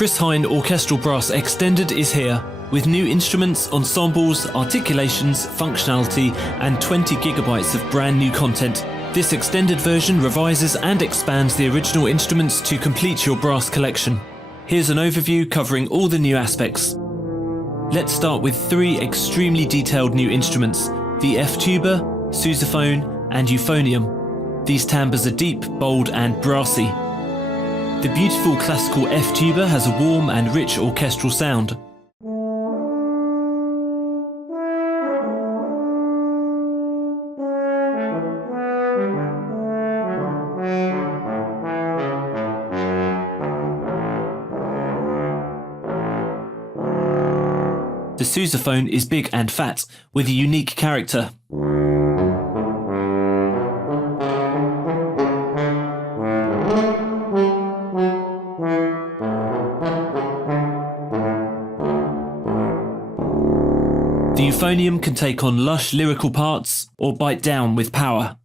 Chris Hein Orchestral Brass Extended is here, with new instruments, ensembles, articulations, functionality, and 20 gigabytes of brand new content. This extended version revises and expands the original instruments to complete your brass collection. Here's an overview covering all the new aspects. Let's start with 3 extremely detailed new instruments: the F-tuba, sousaphone, and euphonium. These timbres are deep, bold, and brassy. The beautiful classical F-tuba has a warm and rich orchestral sound. The sousaphone is big and fat, with a unique character. The euphonium can take on lush lyrical parts or bite down with power.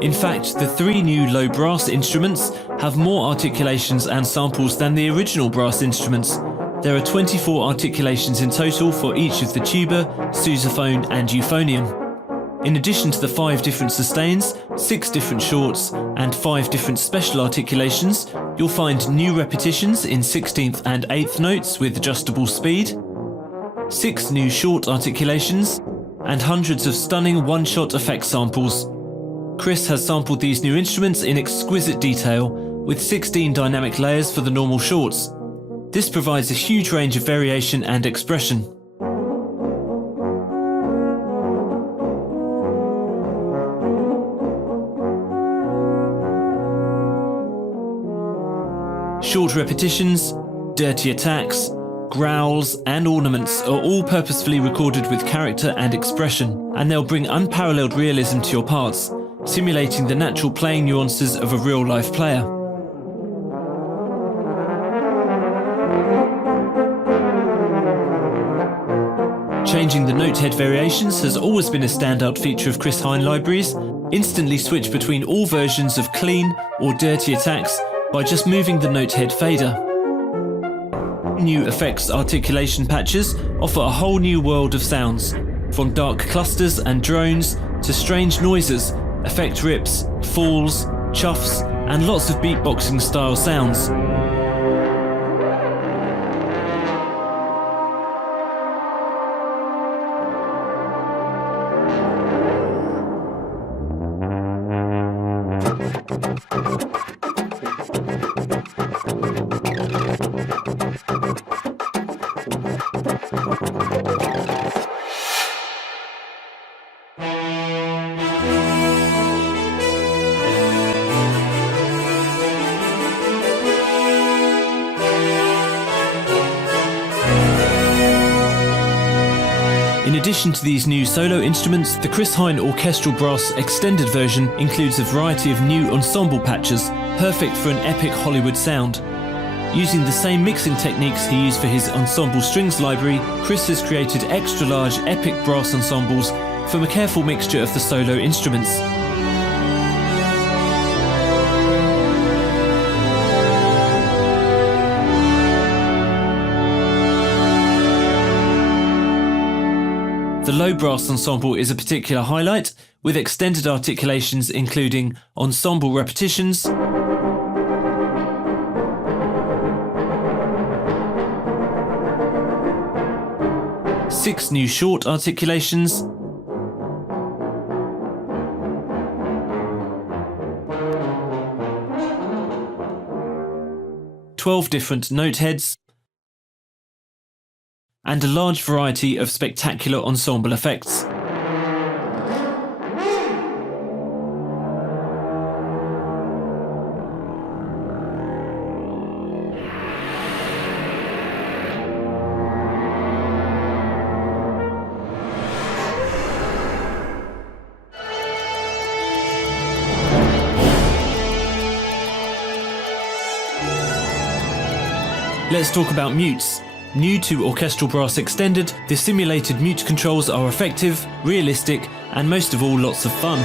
In fact, the 3 new low brass instruments have more articulations and samples than the original brass instruments. There are 24 articulations in total for each of the tuba, sousaphone, and euphonium. In addition to the 5 different sustains, 6 different shorts, and 5 different special articulations, you'll find new repetitions in 16th and 8th notes with adjustable speed, 6 new short articulations, and hundreds of stunning one-shot effect samples. Chris has sampled these new instruments in exquisite detail, with 16 dynamic layers for the normal shorts. This provides a huge range of variation and expression. Short repetitions, dirty attacks, growls, and ornaments are all purposefully recorded with character and expression, and they'll bring unparalleled realism to your parts, simulating the natural playing nuances of a real-life player. Changing the note head variations has always been a standout feature of Chris Hein libraries. Instantly switch between all versions of clean or dirty attacks by just moving the note head fader. New Effects Articulation patches offer a whole new world of sounds, from dark clusters and drones to strange noises, effect rips, falls, chuffs, and lots of beatboxing style sounds. In addition to these new solo instruments, the Chris Hein Orchestral Brass Extended version includes a variety of new ensemble patches, perfect for an epic Hollywood sound. Using the same mixing techniques he used for his ensemble strings library, Chris has created extra-large epic brass ensembles from a careful mixture of the solo instruments. The low brass ensemble is a particular highlight, with extended articulations including ensemble repetitions, six new short articulations, ,12 different note heads, and a large variety of spectacular ensemble effects. Let's talk about mutes. New to Orchestral Brass Extended, the simulated mute controls are effective, realistic, and most of all, lots of fun.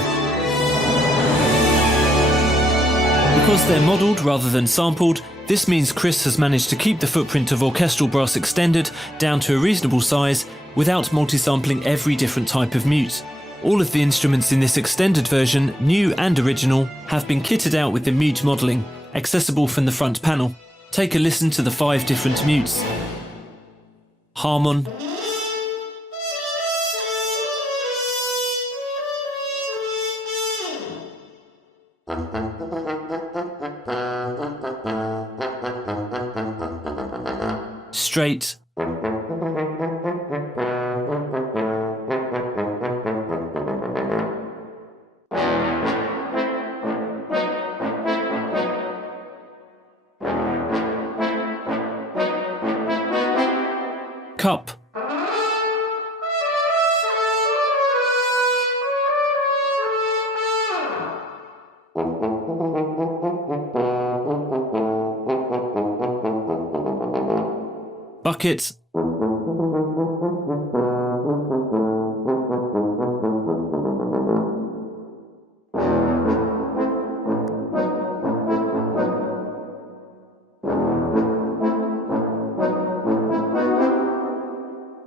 Because they're modelled rather than sampled, this means Chris has managed to keep the footprint of Orchestral Brass Extended down to a reasonable size without multi-sampling every different type of mute. All of the instruments in this extended version, new and original, have been kitted out with the mute modelling, accessible from the front panel. Take a listen to the 5 different mutes. Harmon, straight, cup, bucket,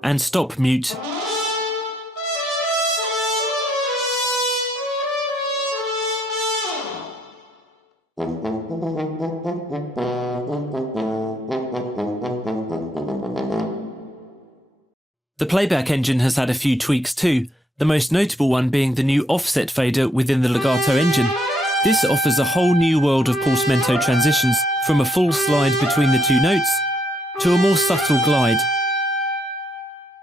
and stop mute. The playback engine has had a few tweaks too, the most notable one being the new offset fader within the legato engine. This offers a whole new world of portamento transitions, from a full slide between the 2 notes to a more subtle glide.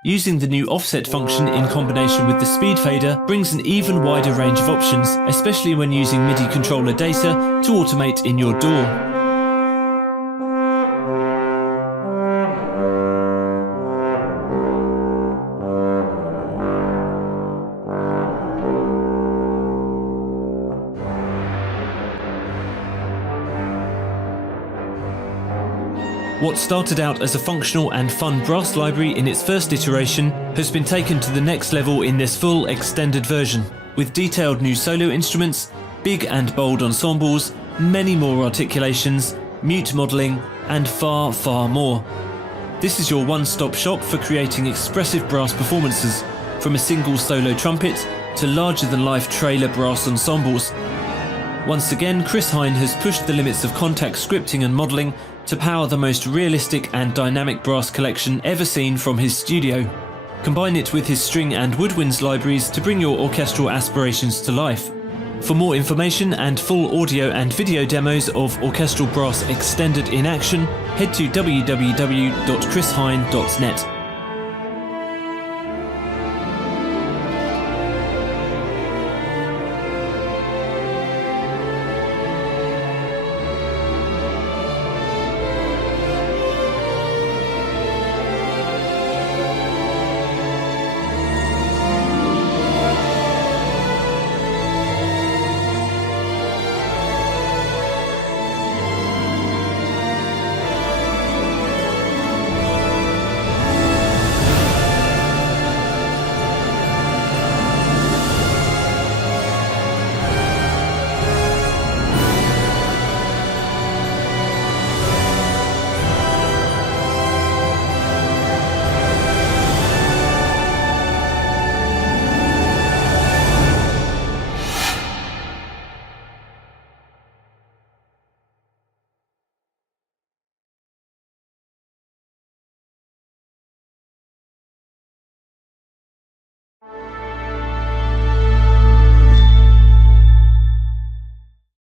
Using the new offset function in combination with the speed fader brings an even wider range of options, especially when using MIDI controller data to automate in your DAW. What started out as a functional and fun brass library in its first iteration has been taken to the next level in this full extended version, with detailed new solo instruments, big and bold ensembles, many more articulations, mute modelling, and far, far more. This is your one-stop shop for creating expressive brass performances, from a single solo trumpet to larger-than-life trailer brass ensembles. Once again, Chris Hein has pushed the limits of Kontakt scripting and modelling to power the most realistic and dynamic brass collection ever seen from his studio. Combine it with his string and woodwinds libraries to bring your orchestral aspirations to life. For more information and full audio and video demos of Orchestral Brass Extended in action, head to www.chrishein.net.